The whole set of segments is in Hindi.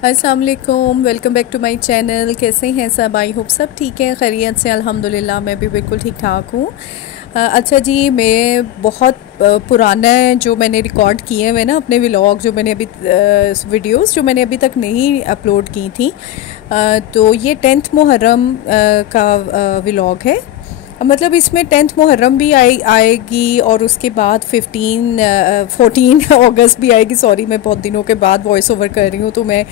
अस्सलाम वालेकुम, welcome back to my channel. कैसे हैं सब? आई होप सब ठीक है, खैरियत से। अल्हम्दुलिल्लाह मैं भी बिल्कुल ठीक ठाक हूँ। अच्छा जी, मैं बहुत पुराना जो मैंने रिकॉर्ड किए हुए ना अपने व्लॉग, जो मैंने अभी वीडियोस जो मैंने अभी तक नहीं अपलोड की थी, तो ये 10th मुहर्रम का व्लॉग है। मतलब इसमें 10th मुहर्रम भी आएगी और उसके बाद 14 अगस्त भी आएगी। सॉरी, मैं बहुत दिनों के बाद वॉइस ओवर कर रही हूँ तो मैं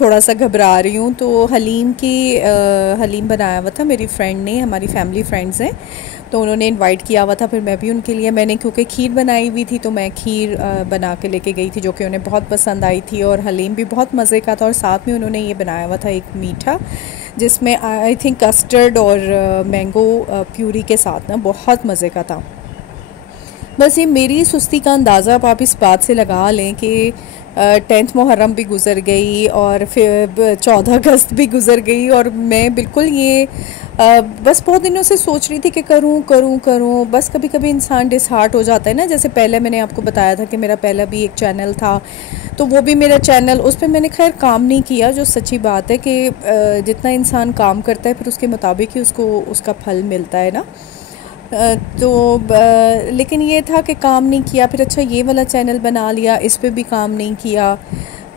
थोड़ा सा घबरा रही हूँ। तो हलीम बनाया हुआ था मेरी फ्रेंड ने, हमारी फैमिली फ्रेंड्स हैं तो उन्होंने इनवाइट किया हुआ था। फिर मैं भी उनके लिए, मैंने क्योंकि खीर बनाई हुई थी तो मैं खीर बना के लेके गई थी, जो कि उन्हें बहुत पसंद आई थी। और हलीम भी बहुत मज़े का था। और साथ में उन्होंने ये बनाया हुआ था एक मीठा, जिसमें आई थिंक कस्टर्ड और मैंगो प्यूरी के साथ ना बहुत मज़े का था। बस ये मेरी सुस्ती का अंदाज़ा आप इस बात से लगा लें कि 10th मुहर्रम भी गुज़र गई और फिर 14 अगस्त भी गुज़र गई, और मैं बिल्कुल ये बस बहुत दिनों से सोच रही थी कि करूं करूं करूं। बस कभी कभी इंसान डिसहार्ट हो जाता है ना। जैसे पहले मैंने आपको बताया था कि मेरा पहला भी एक चैनल था, तो वो भी मेरा चैनल, उस पर मैंने खैर काम नहीं किया। जो सच्ची बात है कि जितना इंसान काम करता है फिर उसके मुताबिक ही उसको उसका फल मिलता है ना। लेकिन ये था कि काम नहीं किया। फिर अच्छा ये वाला चैनल बना लिया, इस पे भी काम नहीं किया।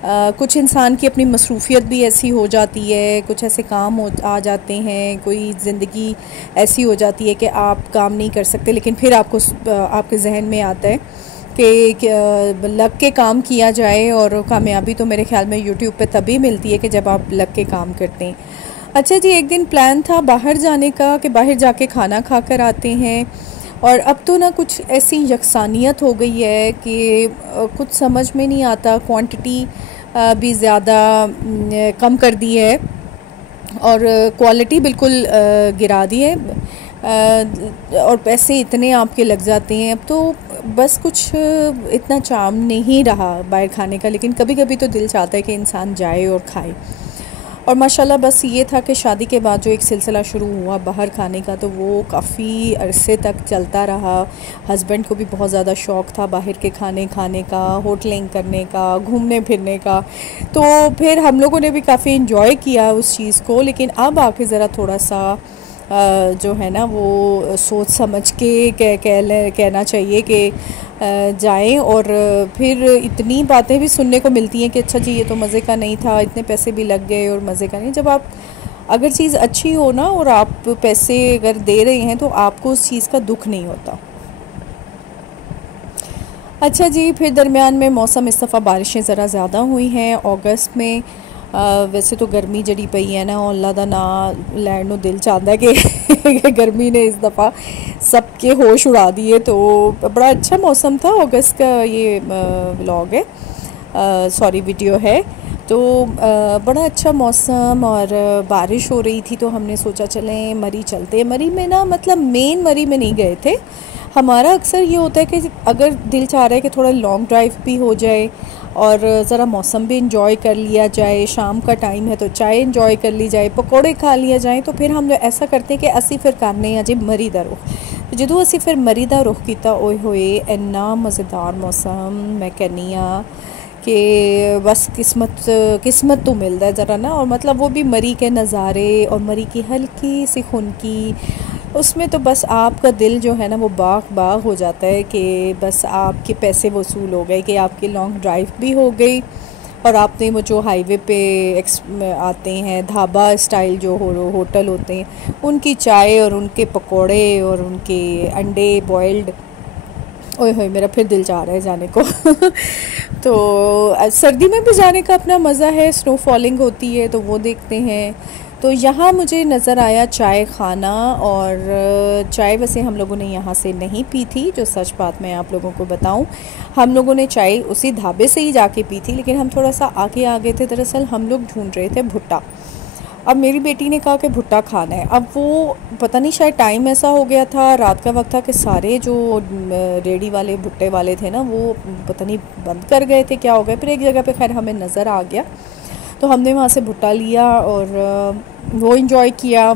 कुछ इंसान की अपनी मसरूफ़ियत भी ऐसी हो जाती है, कुछ ऐसे काम आ जाते हैं, कोई ज़िंदगी ऐसी हो जाती है कि आप काम नहीं कर सकते। लेकिन फिर आपके जहन में आता है कि लग के काम किया जाए, और कामयाबी तो मेरे ख़्याल में यूट्यूब पे तभी मिलती है कि जब आप लग के काम करते हैं। अच्छा जी, एक दिन प्लान था बाहर जाने का कि बाहर जाके खाना खा कर आते हैं। और अब तो ना कुछ ऐसी यकसानियत हो गई है कि कुछ समझ में नहीं आता। क्वांटिटी भी ज़्यादा कम कर दी है और क्वालिटी बिल्कुल गिरा दी है। और पैसे इतने आपके लग जाते हैं। अब तो बस कुछ इतना चार्म नहीं रहा बाहर खाने का। लेकिन कभी कभी तो दिल चाहता है कि इंसान जाए और खाए। और माशाल्लाह बस ये था कि शादी के बाद जो एक सिलसिला शुरू हुआ बाहर खाने का, तो वो काफ़ी अरसे तक चलता रहा। हस्बैंड को भी बहुत ज़्यादा शौक़ था बाहर के खाने खाने का, होटलिंग करने का, घूमने फिरने का। तो फिर हम लोगों ने भी काफ़ी इन्जॉय किया उस चीज़ को। लेकिन अब आके ज़रा थोड़ा सा जो है ना वो सोच समझ के कहना चाहिए कि जाएं। और फिर इतनी बातें भी सुनने को मिलती हैं कि अच्छा जी ये तो मज़े का नहीं था, इतने पैसे भी लग गए और मज़े का नहीं। जब आप अगर चीज़ अच्छी हो ना और आप पैसे अगर दे रहे हैं तो आपको उस चीज़ का दुख नहीं होता। अच्छा जी, फिर दरमियान में मौसम इस दफ़ा बारिशें ज़रा ज़्यादा हुई हैं अगस्त में। वैसे तो गर्मी जड़ी पई है ना, और अल्लाह दा ना लैंड नो दिल चाहता है कि गर्मी ने इस दफ़ा सबके होश उड़ा दिए। तो बड़ा अच्छा मौसम था। अगस्त का ये व्लॉग है, सॉरी वीडियो है। तो बड़ा अच्छा मौसम और बारिश हो रही थी, तो हमने सोचा चलें मरी चलते। मरी में ना, मतलब मेन मरी में नहीं गए थे। हमारा अक्सर ये होता है कि अगर दिल चाह रहा है कि थोड़ा लॉन्ग ड्राइव भी हो जाए और ज़रा मौसम भी इंजॉय कर लिया जाए, शाम का टाइम है तो चाय इंजॉय कर ली जाए, पकोड़े खा लिया जाए, तो फिर हम ऐसा करते हैं कि असी फिर करने हैं जी मरी दा रुख। तो जो असी फिर मरी दा रुख किया, ओए होए इन्ना मज़ेदार मौसम। मैं कहनी हाँ कि बस किस्मत तो मिलता है ज़रा ना। और मतलब वो भी मरी के नज़ारे और मरी की हल्की सी खुनकी, उसमें तो बस आपका दिल जो है ना वो बाग बाग हो जाता है कि बस आपके पैसे वसूल हो गए, कि आपकी लॉन्ग ड्राइव भी हो गई। और आपने वो जो हाईवे पे आते हैं ढाबा स्टाइल जो होटल होते हैं, उनकी चाय और उनके पकोड़े और उनके अंडे बॉइल्ड, ओए होए मेरा फिर दिल चाह रहा है जाने को। तो सर्दी में भी जाने का अपना मज़ा है। स्नो फॉलिंग होती है तो वो देखते हैं। तो यहाँ मुझे नज़र आया चाय खाना। और चाय वैसे हम लोगों ने यहाँ से नहीं पी थी, जो सच बात मैं आप लोगों को बताऊँ। हम लोगों ने चाय उसी ढाबे से ही जाके पी थी, लेकिन हम थोड़ा सा आगे आ गए थे। दरअसल हम लोग ढूंढ रहे थे भुट्टा। अब मेरी बेटी ने कहा कि भुट्टा खाना है। अब वो पता नहीं, शायद टाइम ऐसा हो गया था, रात का वक्त था, कि सारे जो रेडी वाले भुट्टे वाले थे ना वो पता नहीं बंद कर गए थे, क्या हो गया। फिर एक जगह पे खैर हमें नज़र आ गया तो हमने वहाँ से भुट्टा लिया और वो इंजॉय किया।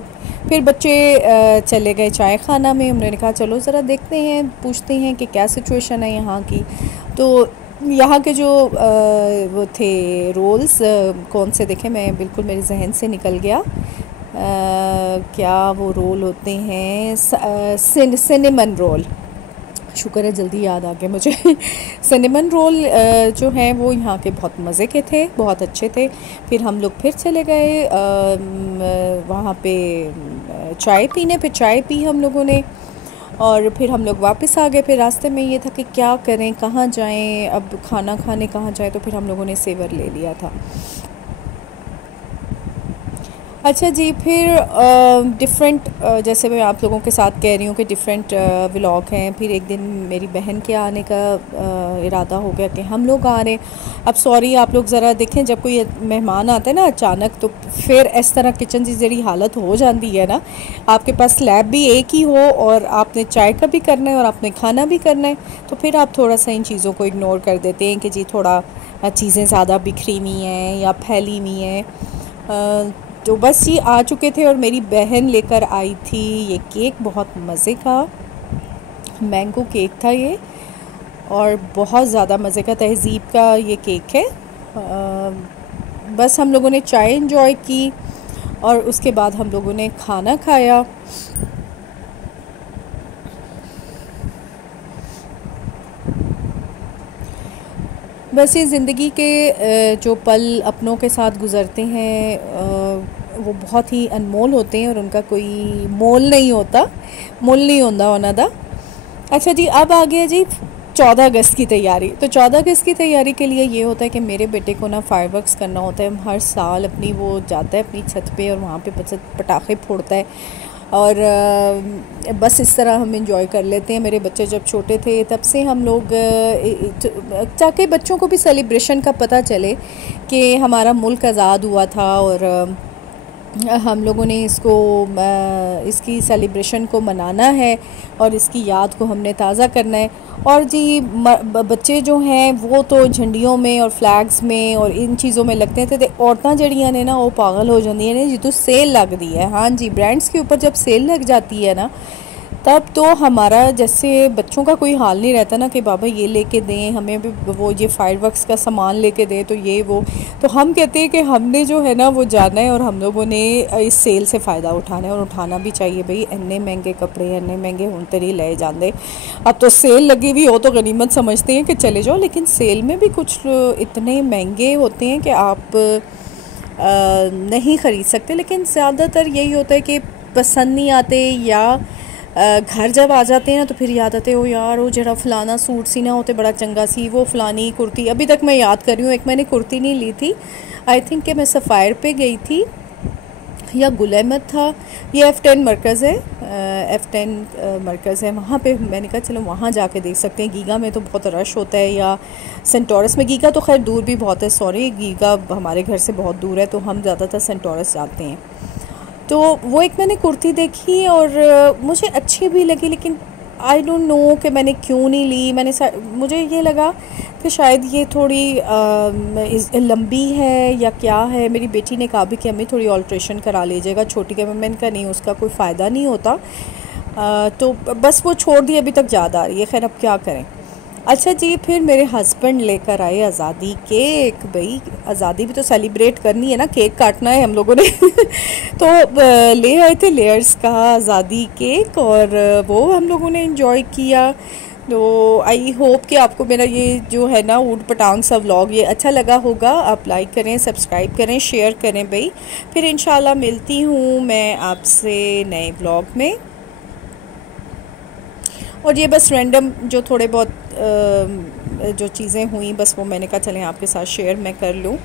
फिर बच्चे चले गए चाय खाना में। हमने कहा चलो ज़रा देखते हैं, पूछते हैं कि क्या सिचुएशन है यहाँ की। तो यहाँ के जो वो थे रोल्स, कौन से देखे, मैं बिल्कुल मेरे जहन से निकल गया। क्या वो रोल होते हैं, सिनेमन रोल, शुक्र है जल्दी याद आ गया मुझे। सिनेमन रोल जो हैं वो यहाँ के बहुत मज़े के थे, बहुत अच्छे थे। फिर हम लोग फिर चले गए वहाँ पे चाय पीने, फिर चाय पी हम लोगों ने और फिर हम लोग वापस आ गए। फिर रास्ते में ये था कि क्या करें, कहाँ जाएं, अब खाना खाने कहाँ जाएं, तो फिर हम लोगों ने सेवर ले लिया था। अच्छा जी, फिर डिफरेंट, जैसे मैं आप लोगों के साथ कह रही हूँ कि डिफरेंट व्लॉग हैं। फिर एक दिन मेरी बहन के आने का इरादा हो गया कि हम लोग आ रहे हैं। अब सॉरी आप लोग ज़रा देखें, जब कोई मेहमान आता है ना अचानक, तो फिर इस तरह किचन की जरी हालत हो जाती है ना, आपके पास स्लैब भी एक ही हो और आपने चाय का भी करना है और आपने खाना भी करना है, तो फिर आप थोड़ा सा इन चीज़ों को इग्नोर कर देते हैं कि जी थोड़ा चीज़ें ज़्यादा बिखरी हुई हैं या फैली हुई हैं। तो बस ये आ चुके थे और मेरी बहन लेकर आई थी ये केक, बहुत मज़े का मैंगो केक था ये, और बहुत ज़्यादा मज़े का, तहज़ीब का ये केक है। बस हम लोगों ने चाय एंजॉय की और उसके बाद हम लोगों ने खाना खाया। बस ये ज़िंदगी के जो पल अपनों के साथ गुज़रते हैं वो बहुत ही अनमोल होते हैं और उनका कोई मोल नहीं होता, मुल नहीं होता उन्हों का। अच्छा जी, अब आ गया जी 14 अगस्त की तैयारी। तो 14 अगस्त की तैयारी के लिए ये होता है कि मेरे बेटे को ना फायरवर्क्स करना होता है। हर साल अपनी वो जाता है अपनी छत पे और वहाँ पे पटाखे फोड़ता है और बस इस तरह हम इंजॉय कर लेते हैं। मेरे बच्चे जब छोटे थे तब से हम लोग, ताकि बच्चों को भी सेलिब्रेशन का पता चले कि हमारा मुल्क आज़ाद हुआ था और हम लोगों ने इसकी सेलिब्रेशन को मनाना है और इसकी याद को हमने ताज़ा करना है। और जी बच्चे जो हैं वो तो झंडियों में और फ्लैग्स में और इन चीज़ों में लगते थे। औरतां जड़ियाँ ने ना वो पागल हो जाती हैं, जितों सेल लगती है, हाँ जी, ब्रांड्स के ऊपर जब सेल लग जाती है ना, तब तो हमारा जैसे बच्चों का कोई हाल नहीं रहता ना कि बाबा ये लेके दें हमें भी, वो ये फायरवर्क्स का सामान लेके दें, तो ये वो, तो हम कहते हैं कि हमने जो है ना वो जाना है और हम लोगों ने इस सेल से फ़ायदा उठाना है और उठाना भी चाहिए भाई। इन्ने महंगे कपड़े, इन्ने महंगे हुण तरी ले जाते। अब तो सेल लगी हुई हो तो गनीमत समझते हैं कि चले जाओ, लेकिन सेल में भी कुछ इतने महंगे होते हैं कि आप नहीं ख़रीद सकते। लेकिन ज़्यादातर यही होता है कि पसंद नहीं आते या घर जब आ जाते हैं ना तो फिर याद आते हो यार वो जरा फलाना सूट सी ना होते बड़ा चंगा सी, वो फलानी कुर्ती, अभी तक मैं याद कर रही हूँ। एक मैंने कुर्ती नहीं ली थी, आई थिंक कि मैं सफ़ायर पे गई थी या गुल अहमद था, ये F10 मरकज़ है, F10 मरकज़ है, वहाँ पे मैंने कहा चलो वहाँ जाके देख सकते हैं। गीगा में तो बहुत रश होता है, या सेंटोरस में। गीगा तो खैर दूर भी बहुत है, सॉरी गीगा हमारे घर से बहुत दूर है, तो हम ज़्यादातर सेंटोरस जाते हैं। तो वो एक मैंने कुर्ती देखी और मुझे अच्छी भी लगी, लेकिन आई डोंट नो कि मैंने क्यों नहीं ली। मुझे ये लगा कि शायद ये थोड़ी लंबी है या क्या है। मेरी बेटी ने कहा भी कि हमें थोड़ी ऑल्ट्रेशन करा लीजिएगा छोटी के, मैंने कहा नहीं उसका कोई फ़ायदा नहीं होता। तो बस वो छोड़ दी, अभी तक याद आ रही है। खैर अब क्या करें। अच्छा जी, फिर मेरे हस्बैंड लेकर आए आज़ादी केक। भाई आज़ादी भी तो सेलिब्रेट करनी है ना, केक काटना है हम लोगों ने। तो ले आए थे लेयर्स का आज़ादी केक और वो हम लोगों ने एंजॉय किया। तो आई होप कि आपको मेरा ये जो है ना ऊट पटांग सा व्लॉग ये अच्छा लगा होगा। आप लाइक करें, सब्सक्राइब करें, शेयर करें भाई। फिर इंशाल्लाह मिलती हूँ मैं आपसे नए व्लॉग में। और ये बस रैंडम जो थोड़े बहुत जो चीज़ें हुई बस वो मैंने कहा चलें आपके साथ शेयर मैं कर लूँ।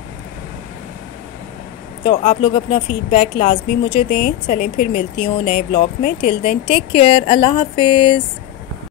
तो आप लोग अपना फ़ीडबैक लाजमी मुझे दें। चलें फिर मिलती हूँ नए व्लॉग में। टिल देन टेक केयर, अल्लाह हाफिज़।